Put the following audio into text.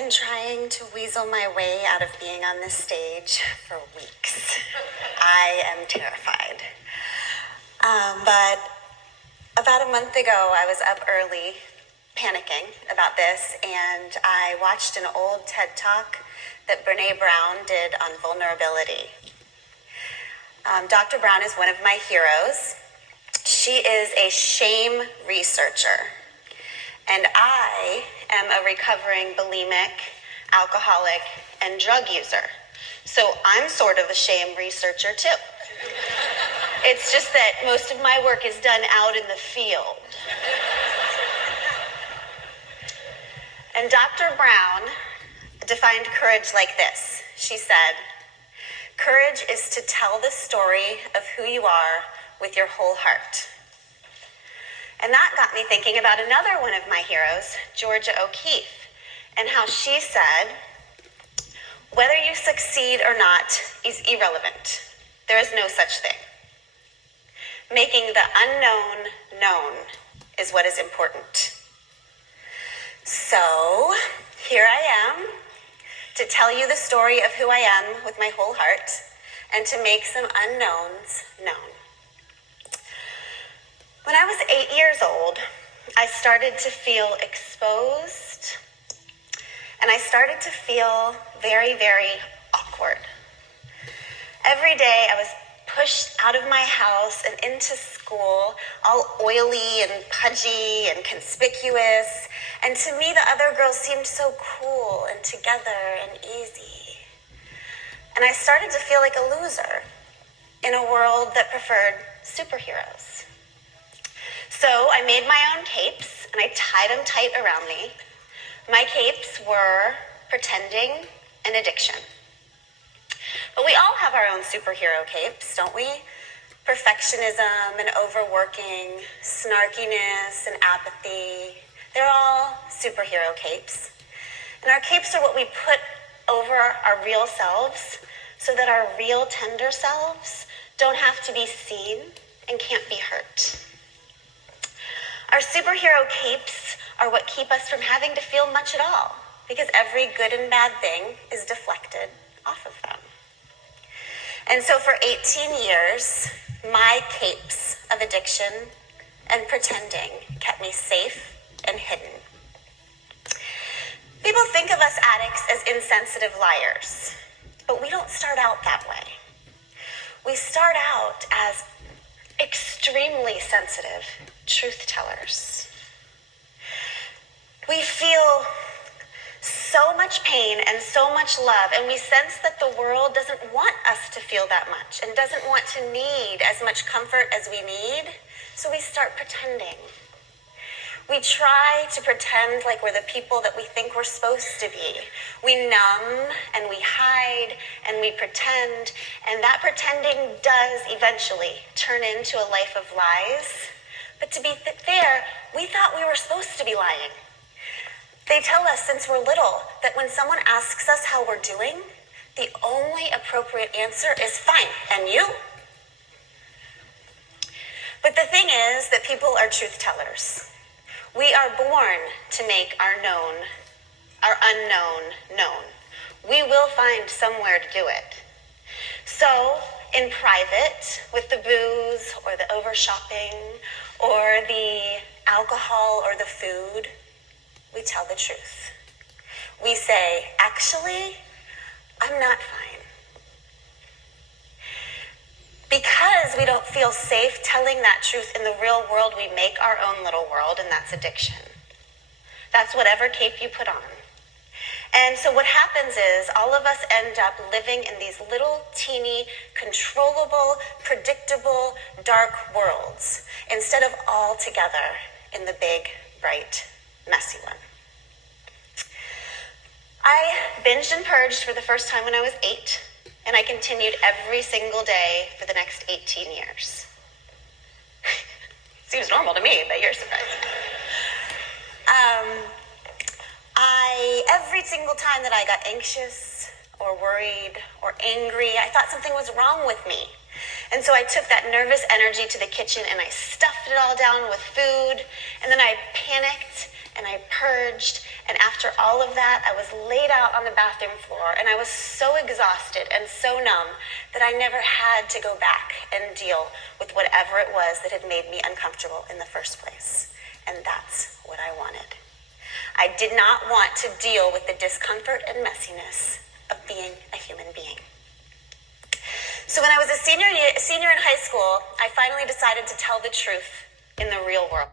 been trying to weasel my way out of being on this stage for weeks. I am terrified. But about a month ago, I was up early panicking about this, and I watched an old TED Talk that Brené Brown did on vulnerability. Dr. Brown is one of my heroes. She is a shame researcher, and I am a recovering bulimic, alcoholic, and drug user. So I'm sort of a shame researcher too. It's just that most of my work is done out in the field. And Dr. Brown defined courage like this. She said, "Courage is to tell the story of who you are with your whole heart." And that got me thinking about another one of my heroes, Georgia O'Keeffe, and how she said, "Whether you succeed or not is irrelevant. There is no such thing. Making the unknown known is what is important." So here I am to tell you the story of who I am with my whole heart and to make some unknowns known. When I was 8 years old, I started to feel exposed, and I started to feel very, very awkward. Every day I was pushed out of my house and into school, all oily and pudgy and conspicuous, and to me the other girls seemed so cool and together and easy. And I started to feel like a loser in a world that preferred superheroes. So I made my own capes and I tied them tight around me. My capes were pretending and addiction. But we all have our own superhero capes, don't we? Perfectionism and overworking, snarkiness and apathy. They're all superhero capes. And our capes are what we put over our real selves so that our real tender selves don't have to be seen and can't be hurt. Our superhero capes are what keep us from having to feel much at all, because every good and bad thing is deflected off of them. And so for 18 years, my capes of addiction and pretending kept me safe and hidden. People think of us addicts as insensitive liars, but we don't start out that way. We start out as extremely sensitive truth tellers. We feel so much pain and so much love, and we sense that the world doesn't want us to feel that much and doesn't want to need as much comfort as we need, so we start pretending. We try to pretend like we're the people that we think we're supposed to be. We numb and we hide and we pretend, and that pretending does eventually turn into a life of lies. But to be fair, we thought we were supposed to be lying. They tell us since we're little that when someone asks us how we're doing, the only appropriate answer is fine, and you? But the thing is that people are truth tellers. We are born to make our unknown known. We will find somewhere to do it. So, in private, with the booze or the over-shopping or the alcohol or the food, we tell the truth. We say, actually, I'm not fine. Because we don't feel safe telling that truth in the real world, we make our own little world, and that's addiction. That's whatever cape you put on. And so what happens is all of us end up living in these little teeny, controllable, predictable, dark worlds instead of all together in the big, bright, messy one. I binged and purged for the first time when I was 8. And I continued every single day for the next 18 years. Seems normal to me, but you're surprised. Every single time that I got anxious or worried or angry, I thought something was wrong with me. And so I took that nervous energy to the kitchen and I stuffed it all down with food. And then I panicked and I purged And after all of that, I was laid out on the bathroom floor, and I was so exhausted and so numb that I never had to go back and deal with whatever it was that had made me uncomfortable in the first place. And that's what I wanted. I did not want to deal with the discomfort and messiness of being a human being. So when I was a senior in high school, I finally decided to tell the truth in the real world.